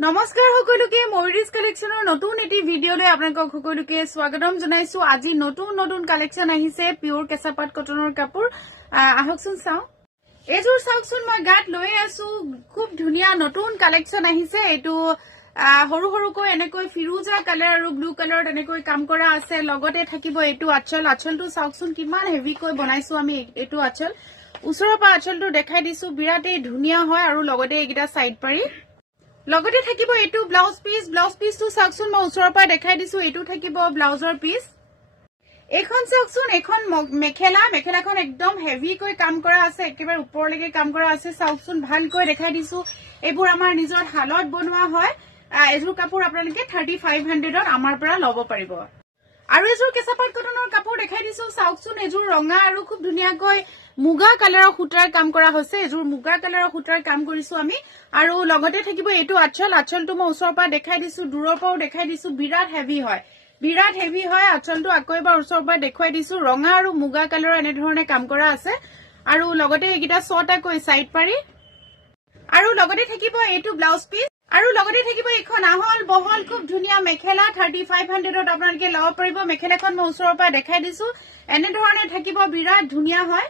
নমস্কাৰ সকলোকে ময়ূৰীজ কালেকশনৰ নতুন এটি ভিডিঅলৈ আপোনালোকক সকলোকে স্বাগতম জনাইছো। আজি নতুন কালেকশন আহিছে পিওৰ কেঁচাপাট কটনৰ কাপোৰ। আহকচোন চাও। এযোৰ চাওকচোন মই গাত লৈ আছো, খুব ধুনীয়া নতুন কালেকশন আহিছে। এটো সৰুকৈ এনেকৈ ফিৰোজা কালাৰ আৰু ব্লু কালাৰত এনেকৈ কাম কৰা আছে। লগতে থাকিব এটো আঁচল। আঁচলটো চাওকচোন কিমান হেভিকৈ বনাইছো আমি। এটো আঁচল ওচৰৰ পৰা আঁচলটো দেখাই দিছো, বিৰাটেই ধুনীয়া হয়। আৰু লগতে এইকেইটা সাইড পাৰি লগতে থাকিব এটো ব্লাউজ পিস। ব্লাউজ পিসটো চাওকচোন মই ওচৰৰ পৰা দেখাই দিছো। এটো থাকিব ব্লাউজৰ পিস। এখন চাওকচোন, এখন মেখেলাখন একদম হেভিকৈ কাম কৰা আছে, একেবাৰে ওপৰলৈকে কাম কৰা আছে। চাওকচোন ভালকৈ দেখাই দিছো। এইবোৰ আমাৰ নিজৰ হালত বনোৱা হয়। এযোৰ কাপোৰ আপোনালোকে 3500ত আমাৰ পৰা ল'ব পাৰিব। আৰু এযোৰ কেঁচাপাট কটনৰ কাপোৰ দেখাই দিছো। চাওকচোন এযোৰ ৰঙা আৰু খুব ধুনীয়াকৈ মুগা কালাৰৰ সূতাৰ কাম কৰা হৈছে। এযোৰ মুগা কালাৰৰ সূতাৰ কাম কৰিছো আমি। আৰু লগতে থাকিব এইটো আঁচল। আঁচলটো মই ওচৰৰ পৰা দেখাই দিছো, দূৰৰ পৰাও দেখাই দিছো। বিৰাট হেভি হয় আঁচলটো। আকৌ এবাৰ ওচৰৰ পৰা দেখুৱাই দিছো। ৰঙা আৰু মুগা কালাৰৰ এনেধৰণে কাম কৰা আছে। আৰু লগতে এইকেইটা ছটাকৈ সাইড পাৰি। আৰু লগতে থাকিব এইটো ব্লাউজ পিস। আৰু লগতে থাকিব এখন আহল বহল খুব ধুনীয়া মেখেলা। 3500ত আপোনালোকে ল'ব পাৰিব। মেখেলাখন মই ওচৰৰ পৰা দেখাই দিছো। এনেধৰণে থাকিব, বিৰাট ধুনীয়া হয়।